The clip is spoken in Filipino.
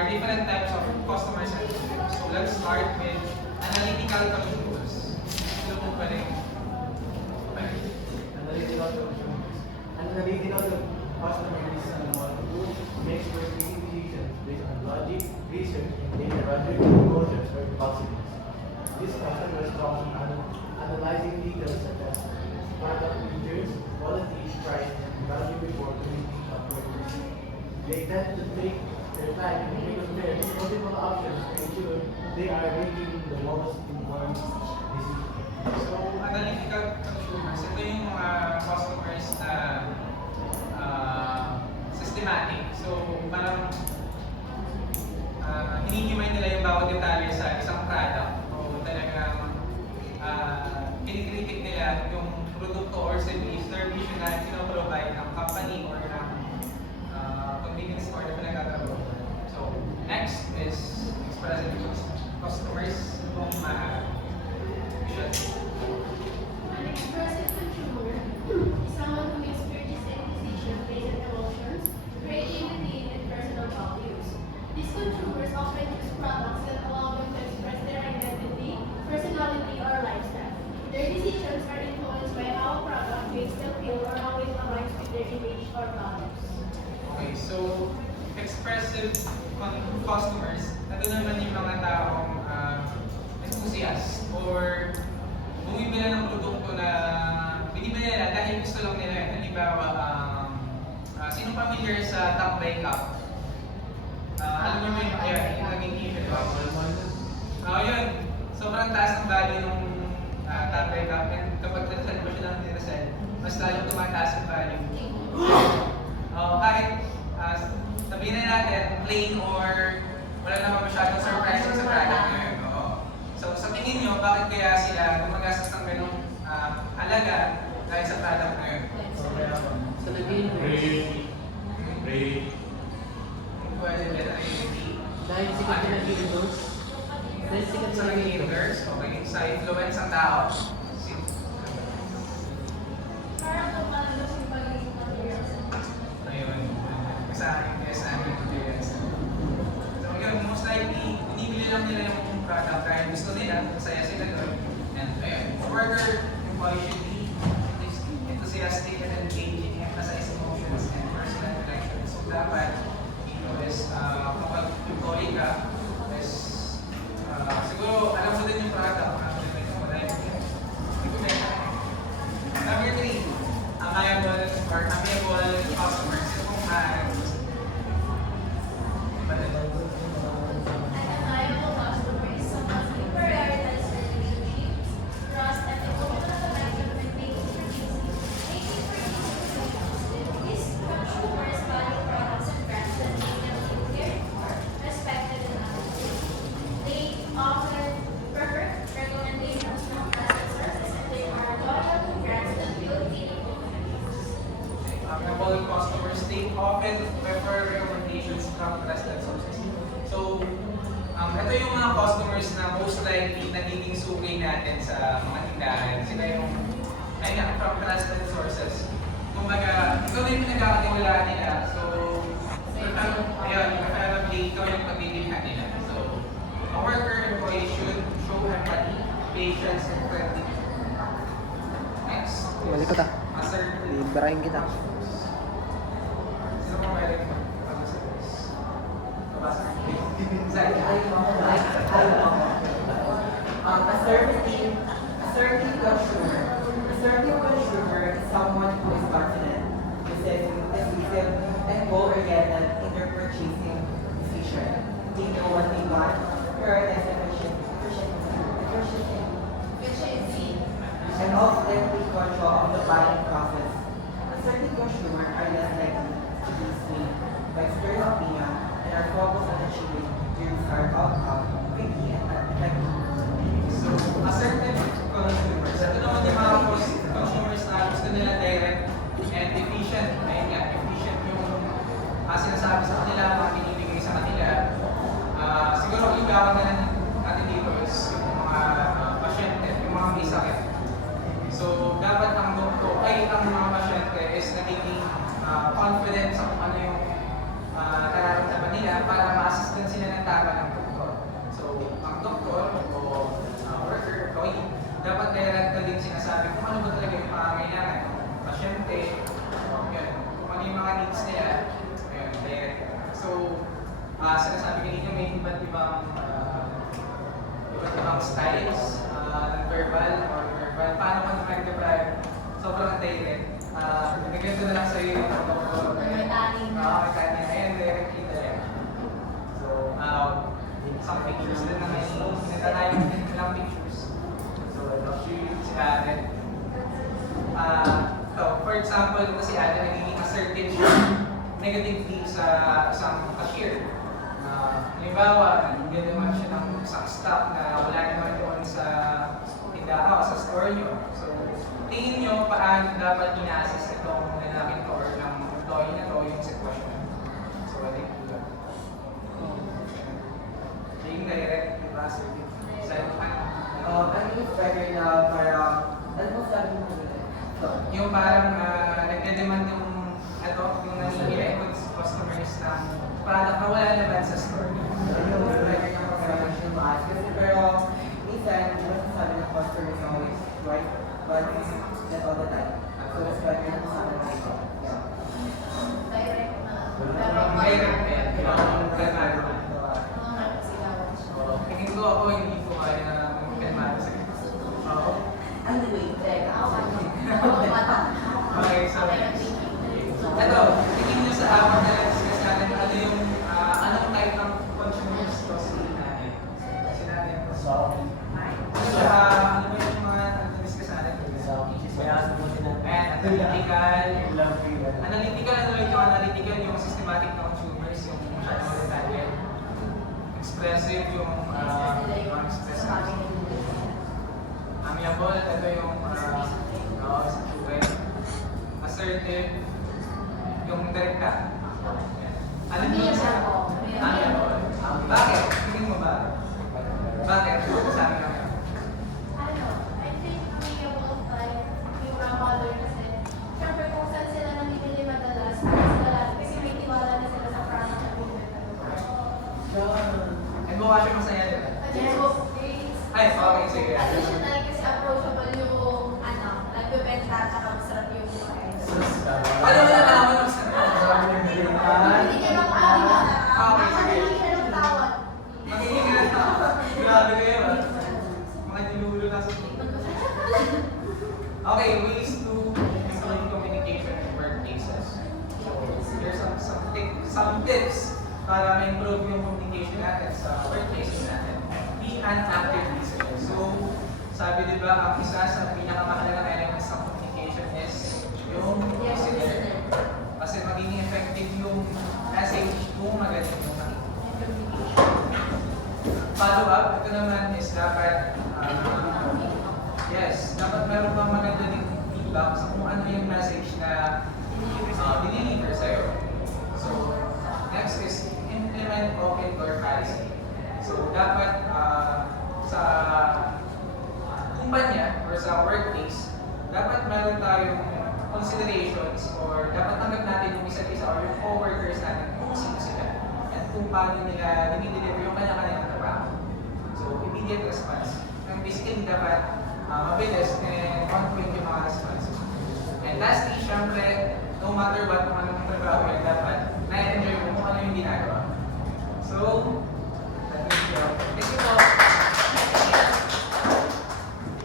are different types of customer centers. So let's start with analytical consumers. Ito po pa rin. Analytical customer is someone who makes purchasing decisions based on logic, research, and data rather than emotions or impulsiveness. These customers focus on analyzing details such as product features, quality, price, and value before committing a purchase. They tend to take their time and compare multiple options to ensure they are making the most informed decision. So analytical consumers, ito yung mga customers na systematic. So parang hinihimay nila yung bawat detalye sa isang product. O talagang kinikritik nila yung produkto or service na pinoprovide ng company or ng convenience store na pinagtatrabaho. So next is expressive customers kung An expressive consumer is someone who makes purchasing decisions based on emotions, creativity, and personal values. These consumers often choose products that allow them to express their identity, personality, or lifestyle. Their decisions are influenced by how a product makes them feel or how it aligns with their image or values. Okay, so expressive customers, ito naman yung mga taong enthusiast or bumibili ng produkto na binibili nila dahil gusto lang nila. Halimbawa, sino familiar sa Tambay Cup? Alam niyo yung naging t-shirt ba? Yun. Sobrang taas ng value ng Tambay Cup and kapag nasal mo siya ng Tirasel, mas lalong tumataas yung value. Kahit sabihin na natin, plain or wala naman masyadong surprising sa product na yun. So sa tingin nyo, bakit kaya sila gumagastos ng ganong halaga dahil sa product na yun? Sa nag-invest, Pwede nila dahil sikat na nag-invest, dahil sikat sa na nag-invers, okay, sa influence ng tao. Parang tumalas yung pagiging materials. Ayun, sa akin, yes, namin influence. So yun, most likely, binibili lang nila yung product dahil gusto nila, masaya sila doon. And ayun, worker, employee should be enthusiastic and engaging, emphasize emotions and personal connections. So dapat, dito is, kapag employee ka, is, siguro, alam mo din yung product, Number 3, amiable or amiable customers. Ito kung An amiable customer is someone who prioritizes relationships, trust, and emotional connection when making purchases. These consumers value products and brands that make them feel cared for, respected, and understood. They often prefer recommendations from trusted sources, and they are loyal to brands that build meaningful connections. amiable customers, they often prefer recommendations from trusted sources. So, ito yung mga customers na most likely nagiging suki natin sa mga tindahan. Sila yung, ayun nga, from trusted sources. Kumbaga, ikaw na yung pinagkakatiwalaan nila. So, preferably, ikaw yung pagbibilhan nila. So, a worker employee should show empathy, patience, and credit. Next. Balik ka ta. Assertive. Liberahin kita. Sino mo pwede mag-assertive? Babasa. Assertive consumer is someone who is confident, decisive, and goal-oriented in their purchasing decision. They know what they want, prioritize efficiency, and ultimately control of the buying process. Assertive consumer are less likely to be swayed by external opinion and are focused on achieving their desired outcome quickly and effectively. So, assertive consumers. Ito naman yung mga consumers na gusto nila direct and efficient. Ayun nga, efficient yung sinasabi sa kanila, mga binibigay sa kanila. Siguro ang ligawan na natin dito is yung mga pasyente, yung mga may sakit. So, dapat ang doktor ay ang mga pasyente is nagiging confident sa kung ano yung nararamdaman nila para ma-assist din sila direct. Nagkento na lang sa'yo yung May taning. may taning. Ayan, directly talaga. So, some pictures din na ngayon. Pinatanayan din ng pictures. So, si Ate. For example, ito si Ate, nagiging assertive siya negatively sa isang cashier. Halimbawa, bigyan naman siya ng isang stock na wala naman doon sa tindahan o sa store nyo. So, tingin nyo paano dapat ina-assess itong lalaking to or ng employee na to yung sitwasyon. So, I think yun. Yung direct, di ba? So, I think it's better na parang, ano mo sabi mo ulit? yung parang nagde-demand yung yung nangyayari with customers ng product na wala naman sa store. Ayun, better na mag-research yung maas. Kasi pero, minsan, di ba sabi ng customer is always right, but not all the time. So it's better na sabi ng ito. Yeah. Direct na. Direct yan. Kalmado. Mga nagsigawan siya. Tingin ko ako hindi ko kaya kalmado sa Oo. Anyway, teka. Okay, so ito, tingin nyo sa apat na discuss natin ano yung anong type ng consumers costly natin. Kasi natin ito. So, Ano ba yung mga discuss natin? Ayan, analytical, ano yung analytical, yung systematic na consumers, yung masyadong detalye. Expressive, yung expressive. Amiable, ito yung assertive, yung direkta. Ano yung amiable? Bakit? Tingin mo ba? Bakit? Sabi namin. Ano, I think amiable type yung mga mother kasi syempre kung saan sila namimili madalas, kasi may tiwala na sila sa product na binibenta. Ay, mukha siya masaya din. Ay, okay, sige. Additional kasi approachable yung nagbebenta at saka masarap yung Ano na naman ang Hindi ka lang amin Okay, sige. Hindi ka lang tawad. Magiging grabe kayo, ah. Mga nilulo na sa Okay, ways to improve communication in workplaces. So, here's some tips para ma-improve yung communication natin sa workplaces natin. Be an active listener. So, sabi di ba, ang isa sa pinakamahalagang elements ng communication is yung listener. Kasi magiging effective yung message kung magaling yung follow up, ito naman is dapat dapat meron kang maganda din feedback sa kung ano yung message na diniliver sa'yo. So, next is implement open door policy. So, dapat sa kumpanya or sa workplace, dapat meron tayong considerations or dapat tanggap natin yung isa't isa or yung co-workers natin kung sino sila at kung paano nila dinideliver yung kanya-kanyang trabaho. So, immediate response. And basically, dapat mabilis and on point yung mga responses. And lastly, syempre, no matter what, kung anong trabaho yan, dapat na-enjoy mo kung ano yung ginagawa. So, that's it. Thank you po.